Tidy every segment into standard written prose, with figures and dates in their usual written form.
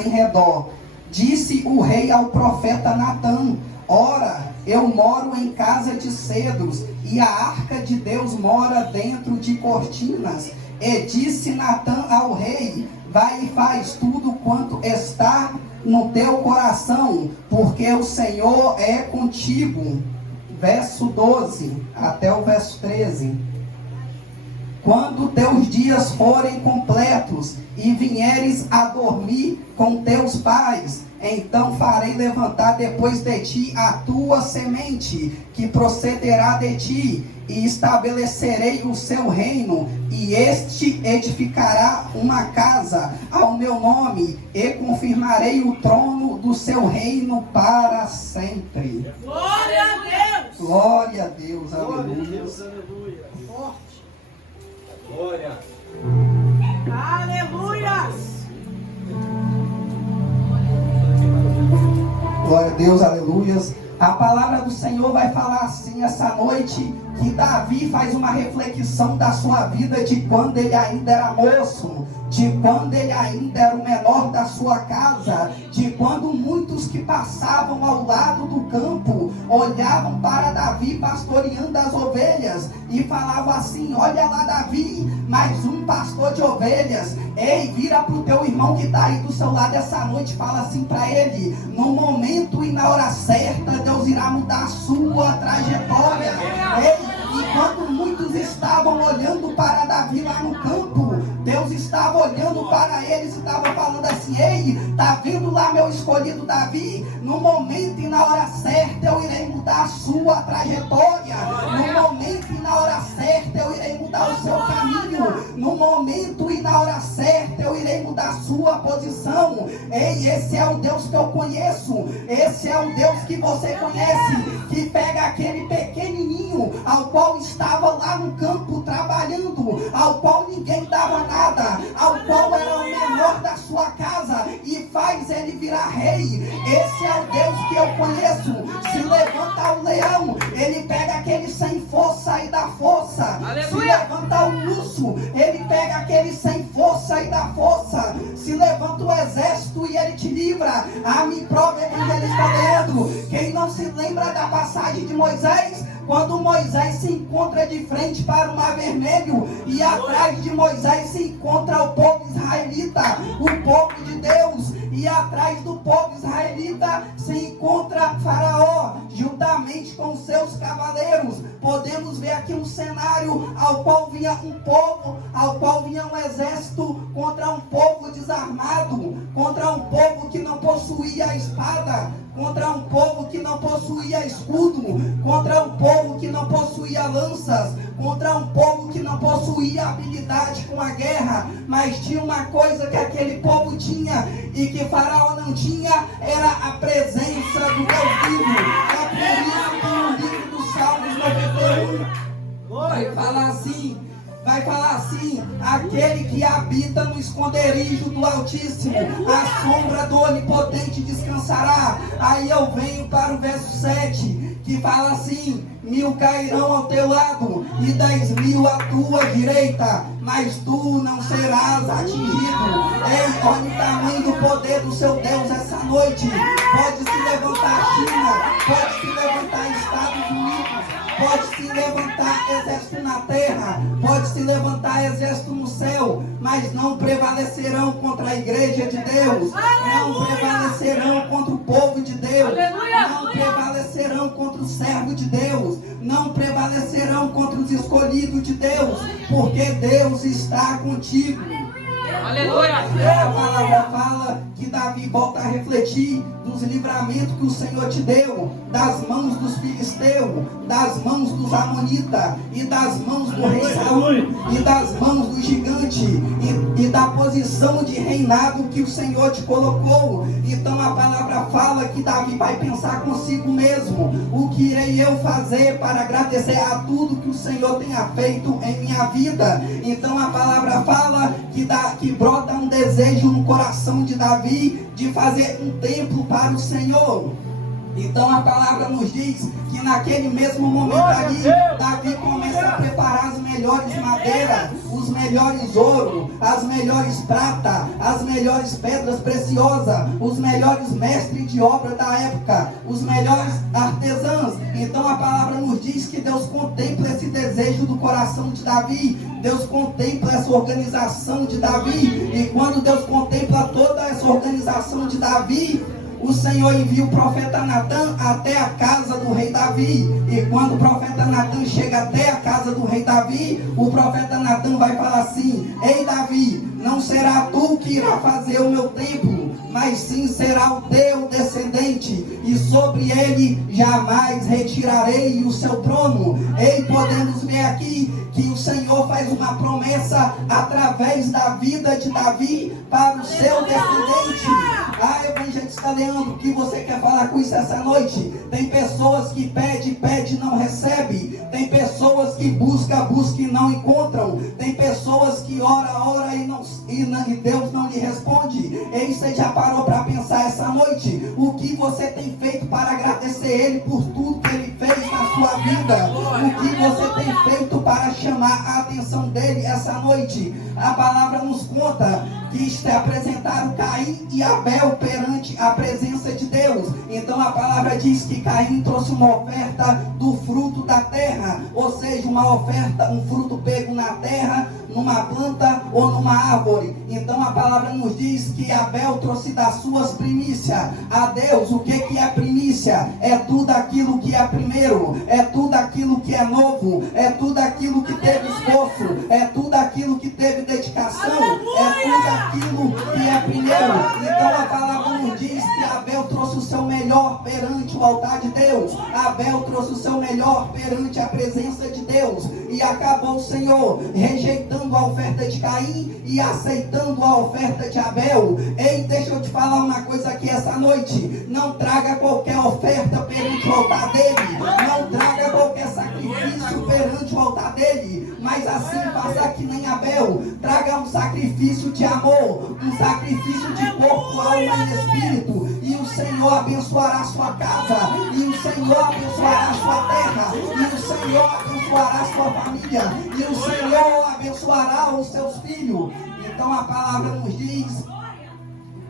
em redor. Disse o rei ao profeta Natã: ora, eu moro em casa de cedros, e a arca de Deus mora dentro de cortinas. E disse Natã ao rei: vai e faz tudo quanto está no teu coração, porque o Senhor é contigo. Verso 12 até o verso 13. Quando teus dias forem completos e vieres a dormir com teus pais, então farei levantar depois de ti a tua semente, que procederá de ti, e estabelecerei o seu reino, e este edificará uma casa ao meu nome, e confirmarei o trono do seu reino para sempre. Glória a Deus! Glória a Deus, Glória a aleluia. Deus, aleluia. Forte! Glória. Aleluia! Glória a Deus, aleluias. A palavra do Senhor vai falar assim essa noite, que Davi faz uma reflexão da sua vida, de quando ele ainda era moço, de quando ele ainda era o menor da sua casa, de quando muitos que passavam ao lado do campo olhavam para Davi pastoreando as ovelhas e falavam assim: olha lá Davi, mais um pastor de ovelhas. Ei, vira para o teu irmão que está aí do seu lado essa noite, fala assim para ele: no momento e na hora certa Deus irá mudar a sua trajetória. Ei, enquanto muitos estavam olhando para Davi lá no campo, Deus estava olhando para eles e estava falando assim: ei, está vendo lá meu escolhido Davi? No momento e na hora certa eu irei mudar a sua trajetória. No momento e na hora certa eu irei mudar o seu caminho. No momento e na hora certa eu irei mudar a sua posição. Ei, esse é o Deus que eu conheço. Esse é o Deus que você conhece, que pega aquele pequenininho ao qual estava lá no campo trabalhando, ao qual ninguém dava nada, ao qual era o menor da sua casa, e faz ele virar rei. Esse é o Deus que eu conheço. Se levanta o leão, ele pega aquele sem força e dá força. Aleluia. Se levanta o urso, ele pega aquele sem força e dá força. Se levanta o exército e ele te livra. Me prova, evangelista Leandro, quem não se lembra da passagem de Moisés, quando Moisés se encontra de frente para o Mar Vermelho, e atrás de Moisés se encontra o povo israelita, o povo de Deus, e atrás do povo israelita se encontra Faraó, juntamente com seus cavaleiros. Podemos ver aqui um cenário ao qual vinha um povo, ao qual vinha um exército contra um povo desarmado, contra um povo que não possuía espada, contra um povo que não possuía escudo, contra um povo que não possuía lanças, contra um povo que não possuía habilidade com a guerra. Mas tinha uma coisa que aquele povo tinha e que Faraó não tinha: era a presença do Deus vivo. É por isso que no livro dos Salmos 91 vai falar assim: aquele que habita no esconderijo do Altíssimo, a sombra do Onipotente descansará. Aí eu venho para o verso 7, que fala assim: 1000 cairão ao teu lado e 10.000 à tua direita, mas tu não serás atingido. Ei, olha o tamanho do poder do seu Deus essa noite. Pode se levantar a China, pode se levantar Estados Unidos, pode se levantar exército na terra, pode se levantar exército no céu, mas não prevalecerão contra a igreja de Deus, não prevalecerão contra o povo de Deus, não prevalecerão contra o servo de Deus, não prevalecerão contra os escolhidos de Deus, porque Deus está contigo. Aleluia! A palavra fala que Davi volta a refletir dos livramentos que o Senhor te deu, das mãos dos filisteus, das mãos dos amonitas, e das mãos do rei Saul, e das mãos do gigante, e da posição de reinado que o Senhor te colocou. Então a palavra fala que Davi vai pensar consigo mesmo: o que irei eu fazer para agradecer a tudo que o Senhor tenha feito em minha vida? Então a palavra fala que brota um desejo no coração de Davi de fazer um templo para o Senhor. Então a palavra nos diz que naquele mesmo momento ali, Davi começa a preparar as melhores madeiras, os melhores ouro, as melhores prata, as melhores pedras preciosas, os melhores mestres de obra da época, os melhores artesãos. Então a palavra nos diz que Deus contempla esse desejo do coração de Davi, Deus contempla essa organização de Davi, e quando Deus contempla toda essa organização de Davi, o Senhor envia o profeta Natã até a casa do rei Davi. E quando o profeta Natã chega até a casa do rei Davi, o profeta Natã vai falar assim: ei Davi, não será tu que irá fazer o meu templo, mas sim será o teu descendente, e sobre ele jamais retirarei o seu trono. Ei, podemos ver aqui que o Senhor faz uma promessa através da vida de Davi para o seu descendente. Ah, evangelista Leandro, o que você quer falar com isso essa noite? Tem pessoas que pede e não recebe. Tem pessoas que busca e não encontram. Tem pessoas que ora e Deus não lhe responde. E você já parou para pensar essa noite? O que você tem feito para agradecer Ele por tudo que Ele fez na sua vida? O que você tem feito para chamar a atenção dEle essa noite? A palavra nos conta que apresentaram Caim e Abel perante a presença de Deus. Então a palavra diz que Caim trouxe uma oferta do fruto da terra, ou seja, uma oferta, um fruto pego na terra, numa planta ou numa árvore. Então a palavra nos diz que Abel trouxe das suas primícias a Deus. O que é primícia? É tudo aquilo que é primeiro, é tudo aquilo que é novo, é tudo aquilo que teve esforço, é tudo aquilo que teve dedicação, é tudo aquilo que é primeiro. Então a palavra nos diz que Abel trouxe o seu melhor perante o altar de Deus. Abel trouxe o seu melhor perante a presença de Deus. E acabou o Senhor rejeitando a oferta de Caim e aceitando a oferta de Abel. Ei, deixa eu te falar uma coisa aqui essa noite: não traga qualquer oferta perante o altar dele, não traga qualquer sacrifício perante o altar dele, mas assim faça que nem Abel, traga um sacrifício de amor, um sacrifício de corpo, alma e espírito, e o Senhor abençoará a sua casa, e o Senhor abençoará a sua terra, e o Senhor abençoará a sua família, e o Senhor abençoará os seus filhos. Então a palavra nos diz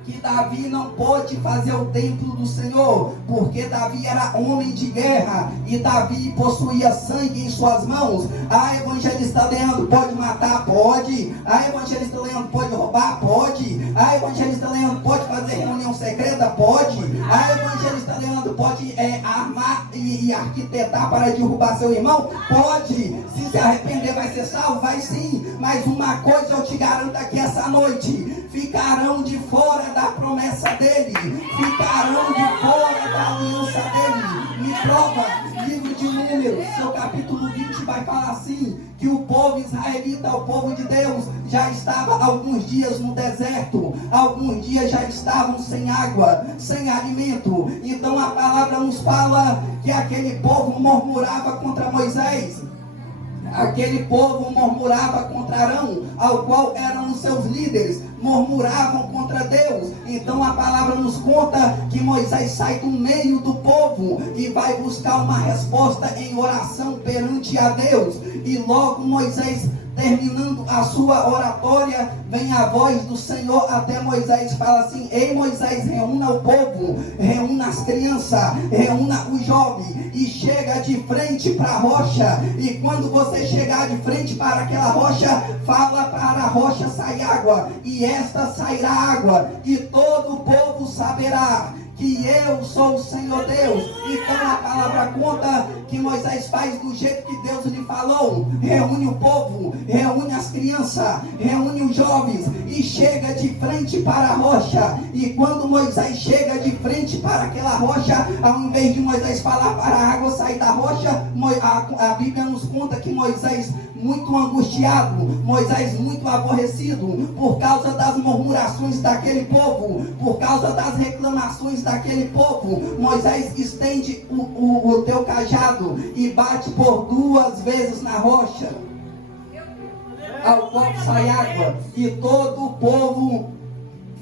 que Davi não pôde fazer o templo do Senhor, porque Davi era homem de guerra, e Davi possuía sangue em suas mãos. Ah, evangelista Leandro, pode matar? Pode. Ah, evangelista Leandro, pode roubar? Pode. Ah, evangelista Leandro, pode fazer reunião secreta? Pode. Ah, evangelista Leandro, pode armar e arquitetar para derrubar seu irmão? Pode. Se arrepender vai ser salvo? Vai sim. Mas uma coisa eu te garanto aqui essa noite: ficarão de fora da promessa dele, ficarão de fora da aliança dele. Me prova, livro de Números, seu capítulo 20 vai falar assim: que o povo israelita, o povo de Deus, já estava alguns dias no deserto, alguns dias já estavam sem água, sem alimento. Então a palavra nos fala que aquele povo murmurava contra Moisés. Aquele povo murmurava contra Arão, ao qual eram os seus líderes, murmuravam contra Deus. Então a palavra nos conta que Moisés sai do meio do povo e vai buscar uma resposta em oração perante a Deus. E logo Moisés, terminando a sua oratória, vem a voz do Senhor até Moisés, fala assim: ei Moisés, reúna o povo, reúna as crianças, reúna os jovens, e chega de frente para a rocha. E quando você chegar de frente para aquela rocha, fala para a rocha sair água, e esta sairá água, e todo o povo saberá que eu sou o Senhor Deus. Então a palavra conta que Moisés faz do jeito que Deus lhe falou: reúne o povo, reúne as crianças, reúne os jovens, e chega de frente para a rocha. E quando Moisés chega de frente para aquela rocha, ao invés de Moisés falar para a água sair da rocha, a Bíblia nos conta que Moisés, muito angustiado, Moisés muito aborrecido por causa das murmurações daquele povo, por causa das reclamações daquele povo, Moisés estende o teu cajado e bate por 2 vezes na rocha, ao qual sai água, e todo o povo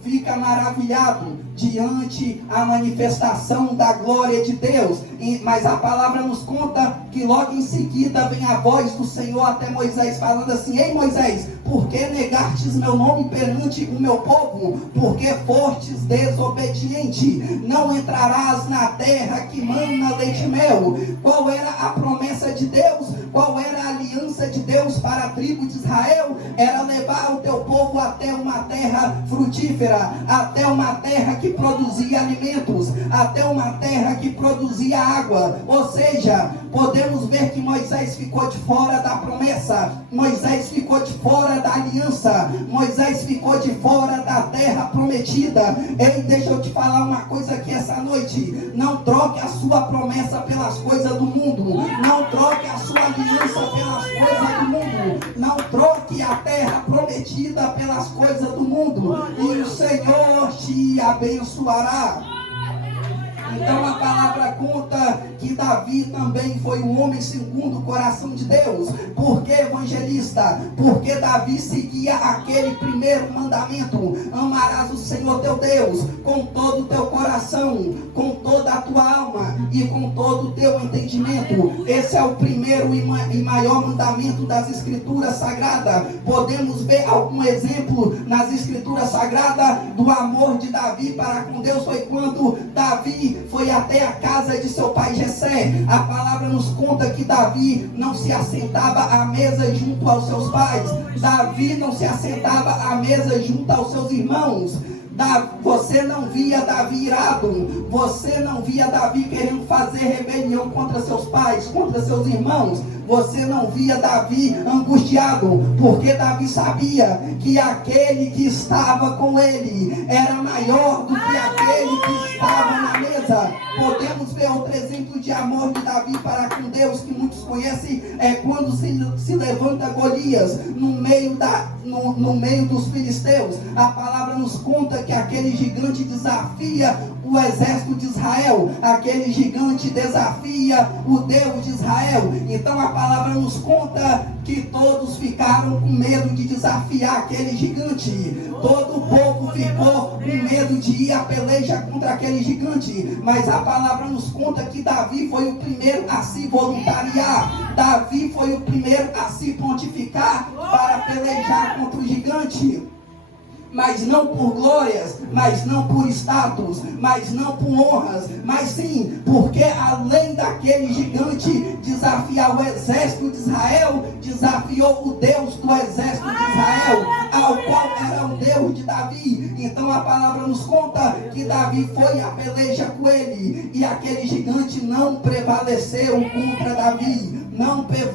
fica maravilhado diante a manifestação da glória de Deus. Mas a palavra nos conta que logo em seguida vem a voz do Senhor até Moisés, falando assim: ei Moisés, por que negastes meu nome perante o meu povo? Porque fostes desobediente, não entrarás na terra que mana leite e mel. Qual era a promessa de Deus? Qual era a aliança de Deus para a tribo de Israel? Era levar o teu povo até uma terra frutífera, até uma terra que produzia alimentos, até uma terra que produzia água. Ou seja, podemos ver que Moisés ficou de fora da promessa, Moisés ficou de fora da aliança, Moisés ficou de fora da terra prometida. Ei, deixa eu te falar uma coisa aqui essa noite: não troque a sua promessa pelas coisas do mundo, não troque a sua aliança pelas coisas do mundo, não troque a terra prometida pelas coisas do mundo, e o Senhor te abençoará. Então a palavra conta que Davi também foi um homem segundo o coração de Deus. Por que, evangelista? Porque Davi seguia aquele primeiro mandamento: amarás o Senhor teu Deus com todo o teu coração, com toda a tua alma e com todo o teu entendimento. Esse é o primeiro e maior mandamento das Escrituras Sagradas. Podemos ver algum exemplo nas Escrituras Sagradas do amor de Davi para com Deus. Foi quando Davi foi até a casa de seu pai Jessé. A palavra nos conta que Davi não se assentava à mesa junto aos seus pais, Davi não se assentava à mesa junto aos seus irmãos. Você não via Davi irado, você não via Davi querendo fazer rebelião contra seus pais, contra seus irmãos. Você não via Davi angustiado, porque Davi sabia que aquele que estava com ele era maior do que aquele que estava na mesa. Podemos ver outro exemplo de amor de Davi para com Deus que muitos conhecem, é quando se levanta Golias no meio dos filisteus. A palavra nos conta que aquele gigante desafia o exército de Israel, aquele gigante desafia o Deus de Israel. Então a palavra nos conta que todos ficaram com medo de desafiar aquele gigante, todo o povo ficou com medo de ir à peleja contra aquele gigante. Mas a palavra nos conta que Davi foi o primeiro a se voluntariar, Davi foi o primeiro a se prontificar para pelejar contra o gigante. Mas não por glórias, mas não por status, mas não por honras, mas sim porque além daquele gigante desafiar o exército de Israel, desafiou o Deus do exército de Israel, ao qual era o Deus de Davi. Então a palavra nos conta que Davi foi à peleja com ele, e aquele gigante não prevaleceu contra Davi,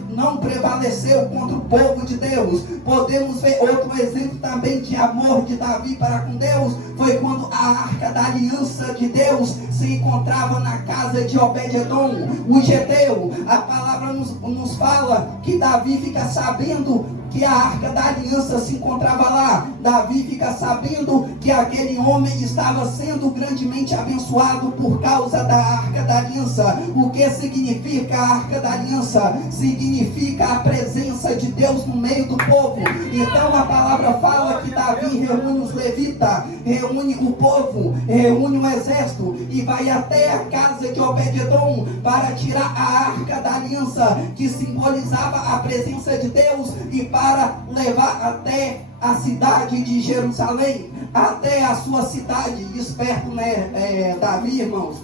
não prevaleceu contra o povo de Deus. Podemos ver outro exemplo também de amor de Davi para com Deus. Foi quando a arca da aliança de Deus se encontrava na casa de Obed-edom, o geteu. A palavra nos fala que Davi fica sabendo que a arca da aliança se encontrava lá. Davi fica sabendo que aquele homem estava sendo grandemente abençoado por causa da arca da aliança. O que significa a arca da aliança? Significa a presença de Deus no meio do povo. Então a palavra fala que Davi reúne os levitas, reúne o povo, reúne o exército e vai até a casa de Obed-edom para tirar a arca da aliança, que simbolizava a presença de Deus, e para levar até a cidade de Jerusalém, até a sua cidade. Esperto, né, Davi, irmãos?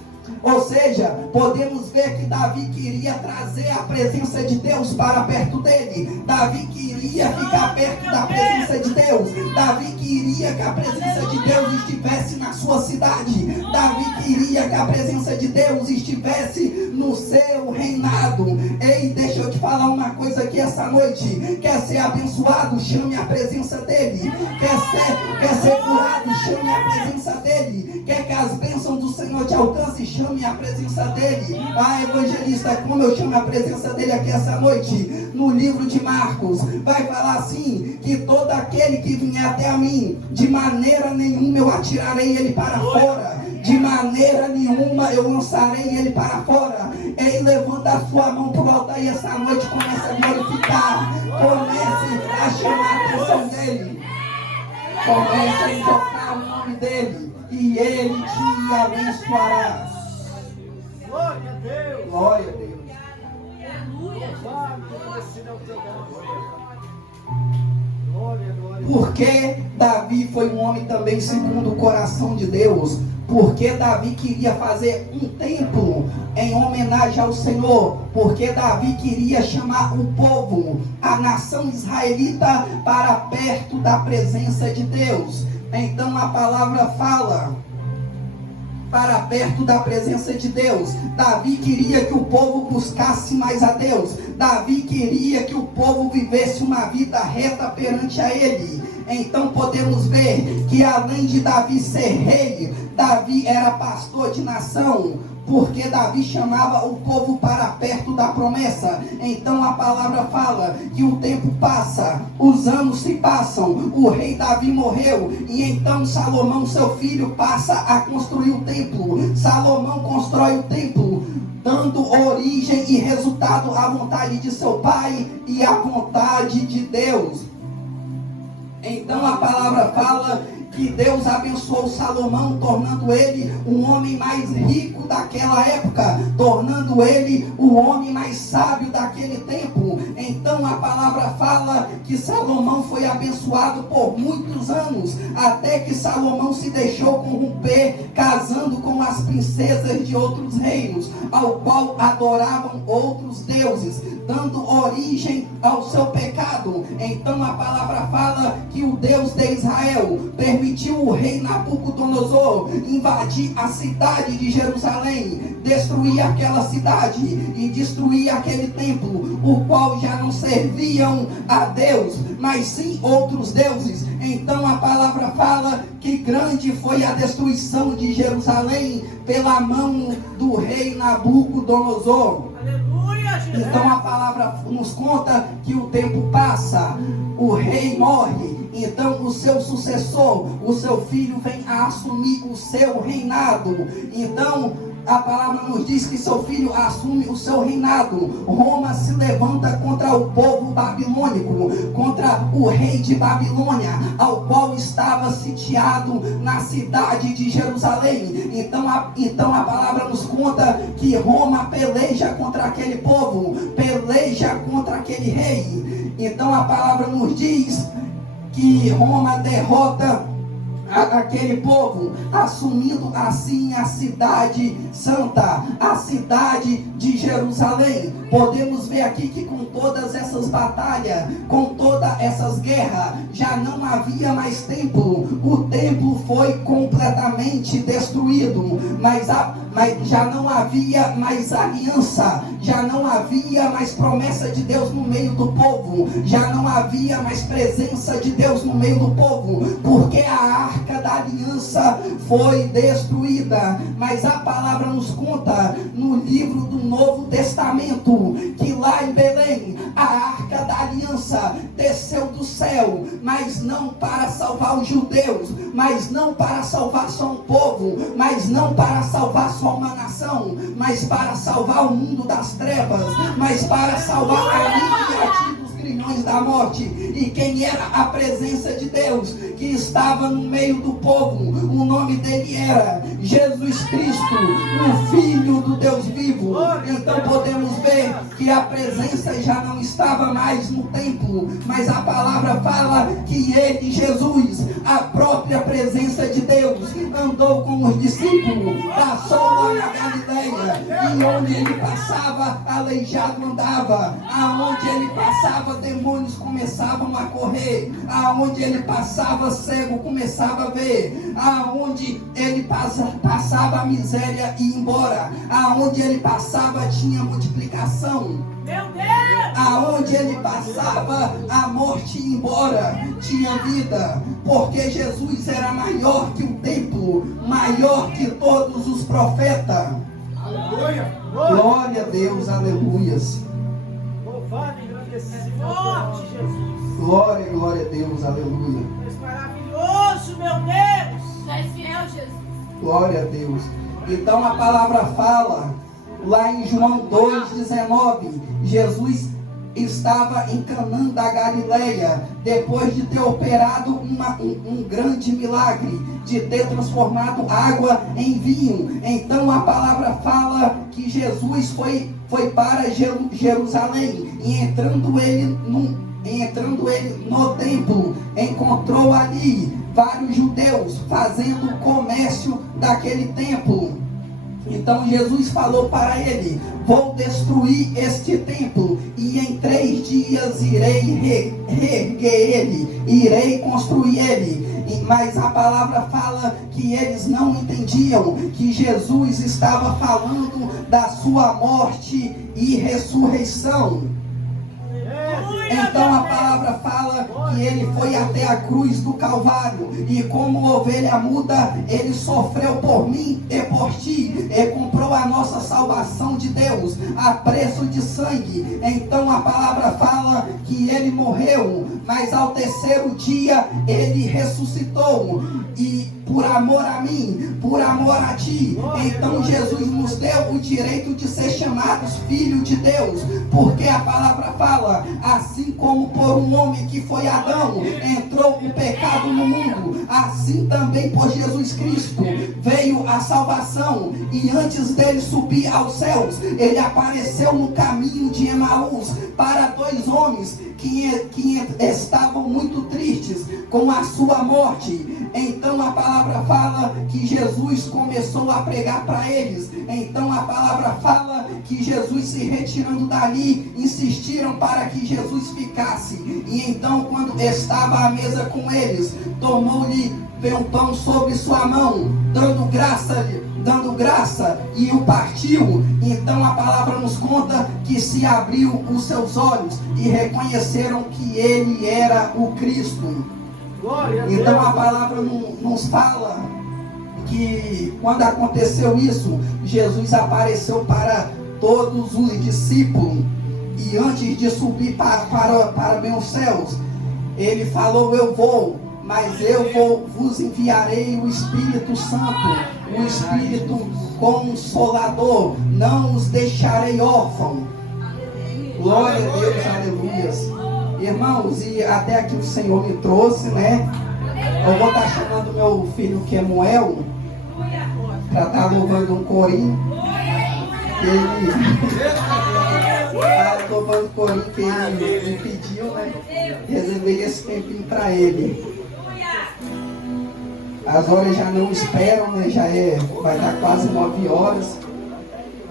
Ou seja, podemos ver que Davi queria trazer a presença de Deus para perto dele. Davi queria ficar perto da presença de Deus. Davi queria que a presença de Deus estivesse na sua cidade. Davi queria que a presença de Deus estivesse no seu reinado. Ei, deixa eu te falar uma coisa aqui essa noite. Quer ser abençoado? Chame a presença dele. Quer ser curado? Chame a presença dele. Quer que as bênçãos do Senhor te alcancem? Chame a presença dele. Ah, evangelista, como eu chamo a presença dele aqui essa noite? No livro de Marcos, vai falar assim, que todo aquele que vier até a mim, de maneira nenhuma eu atirarei ele para fora, de maneira nenhuma eu lançarei ele para fora. Ele levanta a sua mão para o altar e essa noite começa a glorificar, comece a chamar a atenção dele, comece a tocar o nome dele e ele te abençoará. Glória a Deus. Glória a Deus. Glória, glória. Porque Davi foi um homem também segundo o coração de Deus. Porque Davi queria fazer um templo em homenagem ao Senhor. Porque Davi queria chamar o povo, a nação israelita, para perto da presença de Deus. Então a palavra fala: para perto da presença de Deus. Davi queria que o povo buscasse mais a Deus. Davi queria que o povo vivesse uma vida reta perante a Ele. Então podemos ver que além de Davi ser rei, Davi era pastor de nação, porque Davi chamava o povo para perto da promessa. Então a palavra fala que o tempo passa, os anos se passam, o rei Davi morreu, e então Salomão, seu filho, passa a construir o templo. Salomão constrói o templo, dando origem e resultado à vontade de seu pai e à vontade de Deus. Então a palavra fala que Deus abençoou Salomão, tornando ele um homem mais rico daquela época, tornando ele o homem mais sábio daquele tempo. Então a palavra fala que Salomão foi abençoado por muitos anos, até que Salomão se deixou corromper, casando com as princesas de outros reinos, ao qual adoravam outros deuses, dando origem ao seu pecado. Então a palavra fala que o Deus de Israel permitiu o rei Nabucodonosor invadir a cidade de Jerusalém, destruir aquela cidade e destruir aquele templo, o qual já não serviam a Deus, mas sim outros deuses. Então a palavra fala que grande foi a destruição de Jerusalém pela mão do rei Nabucodonosor. Então a palavra nos conta que o tempo passa, o rei morre, então o seu sucessor, o seu filho, vem a assumir o seu reinado. Então a palavra nos diz que seu filho assume o seu reinado. Roma se levanta contra o povo babilônico, contra o rei de Babilônia, ao qual estava sitiado na cidade de Jerusalém. Então a palavra nos conta que Roma peleja contra aquele povo, peleja contra aquele rei. Então a palavra nos diz que Roma derrota aquele povo, assumindo assim a cidade santa, a cidade de Jerusalém. Podemos ver aqui que com todas essas batalhas, com todas essas guerras, já não havia mais templo. O templo foi completamente destruído, mas já não havia mais aliança, já não havia mais promessa de Deus no meio do povo, já não havia mais presença de Deus no meio do povo, porque a arca da aliança foi destruída. Mas a palavra nos conta no livro do Novo Testamento que lá em Belém a arca da aliança desceu do céu, mas não para salvar os judeus, mas não para salvar só um povo, mas não para salvar só uma nação, mas para salvar o mundo das trevas, mas para salvar a mim dos grilhões da morte. E quem era a presença de Deus que estava no meio do povo? O nome dele era Jesus Cristo, o Filho do Deus vivo. Então podemos ver que a presença já não estava mais no templo, mas a palavra fala que ele, Jesus, a própria presença de Deus, andou com os discípulos, passou lá na Galileia, e onde ele passava, aleijado andava, aonde ele passava, demônios começavam a correr, aonde ele passava, cego começava a ver, aonde ele passava, a miséria ia embora, aonde ele passava, tinha multiplicação. Meu Deus! Aonde ele passava, a morte ia embora, tinha vida, porque Jesus era maior que o templo, maior que todos os profetas. Aleluia! Glória a Deus, aleluias. Louvado e engrandecido. Forte, Jesus. Glória, glória a Deus, aleluia. Deus maravilhoso, meu Deus. Tu és fiel, Jesus. Glória a Deus. Então a palavra fala lá em João 2,19, Jesus estava em Canaã da Galileia, depois de ter operado um grande milagre, de ter transformado água em vinho. Então a palavra fala que Jesus foi para Jerusalém, e entrando ele no templo, encontrou ali vários judeus fazendo comércio daquele templo. Então Jesus falou para ele: vou destruir este templo, e em 3 dias irei reerguer ele, irei construir ele. Mas a palavra fala que eles não entendiam que Jesus estava falando da sua morte e ressurreição. Então a palavra fala que ele foi até a cruz do Calvário, e como ovelha muda, ele sofreu por mim e por ti, e comprou a nossa salvação de Deus a preço de sangue. Então a palavra fala que ele morreu, mas ao 3º dia ele ressuscitou, e por amor a mim, por amor a ti. Então Jesus nos deu o direito de ser chamados filhos de Deus, porque a palavra fala: assim como por um homem que foi Adão entrou o pecado no mundo, assim também por Jesus Cristo veio a salvação. E antes dele subir aos céus, ele apareceu no caminho de Emaús para 2 homens que estavam muito tristes com a sua morte. Então a palavra fala que Jesus começou a pregar para eles. Então a palavra fala que Jesus, se retirando dali, insistiram para que Jesus ficasse. E então, quando estava à mesa com eles, tomou-lhe um pão sobre sua mão, dando graça, e o partiu. Então a palavra nos conta que se abriu os seus olhos e reconheceram que ele era o Cristo. Então a palavra nos fala que quando aconteceu isso, Jesus apareceu para todos os discípulos, e antes de subir para meus céus, ele falou: eu vou, mas eu vos enviarei o Espírito Santo, o Espírito Consolador, não os deixarei órfãos. Glória a Deus, aleluias. Irmãos, e até aqui o Senhor me trouxe, né? Eu vou estar chamando meu filho Kemuel para estar louvando um corinho. Ele está louvando um corinho que ele me pediu, né? Reservei esse tempinho para ele. As horas já não esperam, né? Vai dar quase 9 horas.